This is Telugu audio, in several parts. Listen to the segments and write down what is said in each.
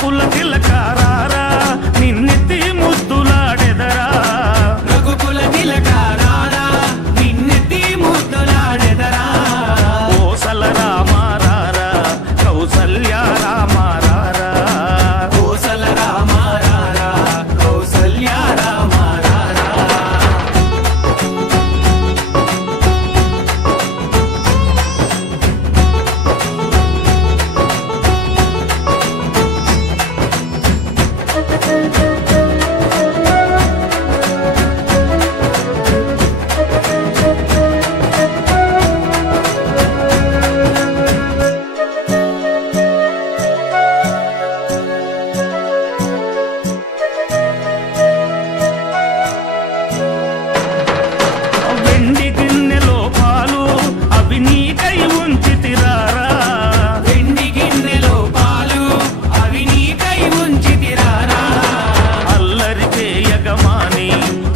రఘుకుల తిలకారారా నిన్నెత్తి ముద్దులాడెదరా రఘుకుల తిలకారారా నిన్నెత్తి ముద్దులాడెదరా కోసల రామారారా కౌసల్య రామారారా కోసల రామారారా కౌసల్య రామారారా వెండి గిన్నెలో పాలు అవి నీకై ఉంచితిరారా వెండి గిన్నెలో పాలు అవి నీకై ఉంచితిరారా అల్లరి చేయగమాని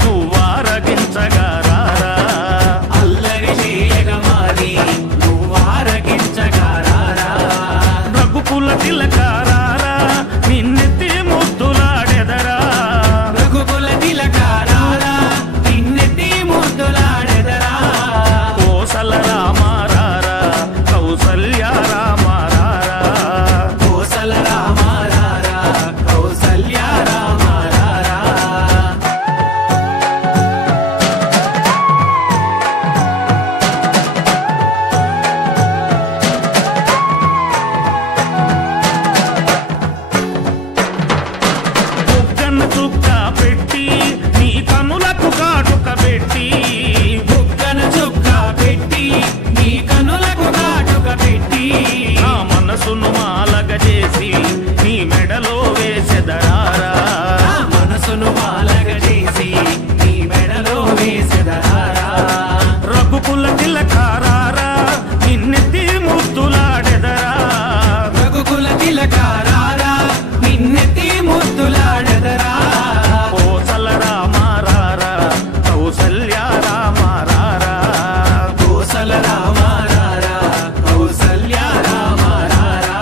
నువ్వారగించగారారా అల్లరి చేయగమాని నువ్వారగించగారారా రఘుకుల తిలకారారా నిన్నెత్తి ముద్దులాడెదరా రఘుకుల తిలకారారా నిన్నెత్తి ముద్దులాడెదరా కోసల రామారారా కౌసల్య రామారారా కోసల రామారారా కౌసల్య రామారారా బుగ్గన చుక్క పెట్టి నీ కనులకు కాటుక పెట్టి బుగ్గన చుక్క పెట్టి నీ కనులకు కాటుక పెట్టి నా మనసును మాలగ చేసి నీ మెడలో వేసెదరారా నా మనసును మాలగ చేసి నీ మెడలో వేసెదరారా రఘుకుల తిలకారారా నిన్నెత్తి ముద్దులాడెదరా రఘుకుల తిలకారారా నిన్నెత్తి ముద్దులాడెదరా కోసల రామారారా కౌసల్య రామారారా కోసల రామారారా కౌసల్య రామారారా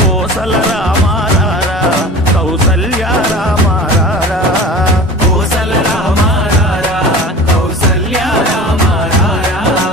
కోసల రామారారా కౌసల్య రామారారా కోసల రామారారా కౌసల్య రామారారా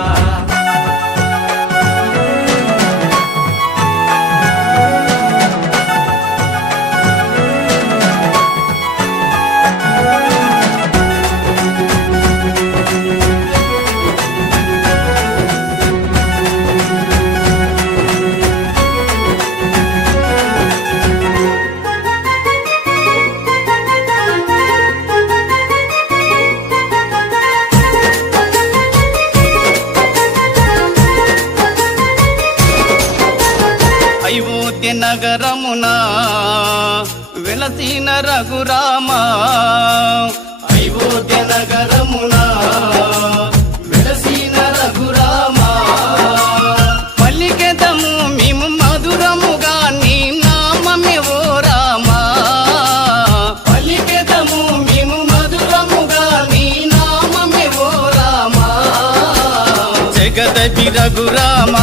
అయోధ్య నగరమున వెలసిన రఘురామ అయోధ్య నగరమున వెలసిన రఘురామ పలికెదము మేము మధురముగా నీ నామమే ఓ రామ పలికెదము మేము మధురముగా నీ నామమే ఓ రామ జగదపి రఘురామ